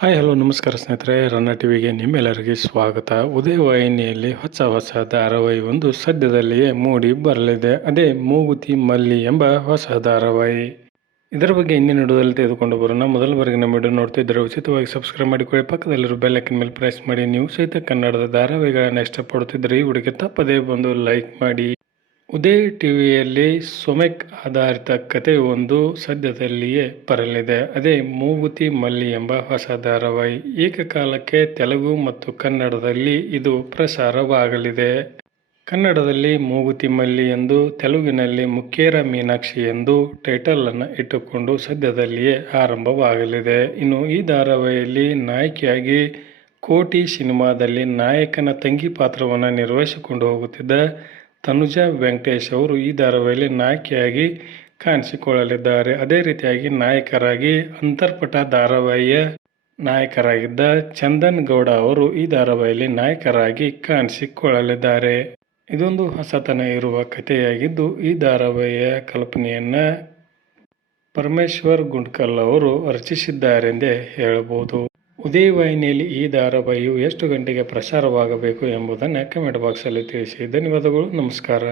Hi hello ನಮಸ್ಕಾರ ಸ್ನೇಹಿತರೆ, ರನ್ನ ಟಿವಿಗೆ ನಿಮ್ಮೆಲ್ಲರಿಗೆ ಸ್ವಾಗತ. ಉದಯ ವಾಹಿನಿಯಲ್ಲಿ ಹೊಸ ಧಾರಾವಾಹಿ ಒಂದು ಸದ್ಯದಲ್ಲಿಯೇ ಮೂಡಿ ಬರಲಿದೆ. ಅದೇ ಮೂಗುತಿ ಮಲ್ಲಿ ಎಂಬ ಹೊಸ ಧಾರಾವಾಹಿ. ಇದರ ಬಗ್ಗೆ ಇಂದಿನ ವಿಡಿಯೋದಲ್ಲಿ ತೆಗೆದುಕೊಂಡು ಬರೋಣ. ಮೊದಲ ಬಾರಿಗೆ ನಮ್ಮ ವಿಡಿಯೋ ನೋಡ್ತಿದ್ದರೆ ಉಚಿತವಾಗಿ ಸಬ್ಸ್ಕ್ರೈಬ್ ಮಾಡಿಕೊಳ್ಳಿ, ಪಕ್ಕದಲ್ಲಿರೋ ಬೆಲ್ ಐಕನ್ ಮೇಲೆ ಪ್ರೆಸ್ ಮಾಡಿ. ನೀವು ಸಹಿತ ಕನ್ನಡದ ಧಾರಾವಾಹಿಗಳನ್ನು ಇಷ್ಟಪಡುತ್ತಿದ್ದರೆ ಈ ವಿಡಿಯೋಗೆ ತಪ್ಪದೇ ಬಂದು ಲೈಕ್ ಮಾಡಿ. ಉದಯ ಟಿವಿಯಲ್ಲಿ ಸೊಮೆಕ್ ಆಧಾರಿತ ಕಥೆ ಒಂದು ಸದ್ಯದಲ್ಲಿಯೇ ಬರಲಿದೆ. ಅದೇ ಮೂಗುತಿ ಮಲ್ಲಿ ಎಂಬ ಹೊಸ ಧಾರಾವಾಹಿ. ಏಕಕಾಲಕ್ಕೆ ತೆಲುಗು ಮತ್ತು ಕನ್ನಡದಲ್ಲಿ ಇದು ಪ್ರಸಾರವಾಗಲಿದೆ. ಕನ್ನಡದಲ್ಲಿ ಮೂಗುತಿ ಮಲ್ಲಿ ಎಂದು, ತೆಲುಗಿನಲ್ಲಿ ಮುಕ್ಕೇರ ಮೀನಾಕ್ಷಿ ಎಂದು ಟೈಟಲ್ ಅನ್ನು ಇಟ್ಟುಕೊಂಡು ಸದ್ಯದಲ್ಲಿಯೇ ಆರಂಭವಾಗಲಿದೆ. ಇನ್ನು ಈ ಧಾರಾವಾಹಿಯಲ್ಲಿ ನಾಯಕಿಯಾಗಿ ಕೋಟಿ ಸಿನಿಮಾದಲ್ಲಿ ನಾಯಕನ ತಂಗಿ ಪಾತ್ರವನ್ನು ನಿರ್ವಹಿಸಿಕೊಂಡು ಹೋಗುತ್ತಿದ್ದ ತನುಜಾ ವೆಂಕಟೇಶ್ ಅವರು ಈ ಧಾರಾವಾಹಿಯಲ್ಲಿ ನಾಯಕಿಯಾಗಿ ಕಾಣಿಸಿಕೊಳ್ಳಲಿದ್ದಾರೆ. ಅದೇ ರೀತಿಯಾಗಿ ನಾಯಕರಾಗಿ ಅಂತರ್ಪಟ ಧಾರಾವಾಹಿಯ ನಾಯಕರಾಗಿದ್ದ ಚಂದನ್ ಗೌಡ ಅವರು ಈ ಧಾರಾವಾಹಿಯಲ್ಲಿ ನಾಯಕರಾಗಿ ಕಾಣಿಸಿಕೊಳ್ಳಲಿದ್ದಾರೆ. ಇದೊಂದು ಹೊಸತನ ಇರುವ ಕಥೆಯಾಗಿದ್ದು, ಈ ಧಾರಾವಾಹಿಯ ಕಲ್ಪನೆಯನ್ನ ಪರಮೇಶ್ವರ್ ಗುಂಡ್ಕಲ್ ಅವರು ರಚಿಸಿದ್ದಾರೆಂದೇ ಹೇಳಬಹುದು. ಉದಯ ವಾಹಿನಿಯಲ್ಲಿ ಈ ಧಾರಾವಾಹಿಯು ಎಷ್ಟು ಗಂಟೆಗೆ ಪ್ರಸಾರವಾಗಬೇಕು ಎಂಬುದನ್ನು ಕಮೆಂಟ್ ಬಾಕ್ಸಲ್ಲಿ ತಿಳಿಸಿ. ಧನ್ಯವಾದಗಳು, ನಮಸ್ಕಾರ.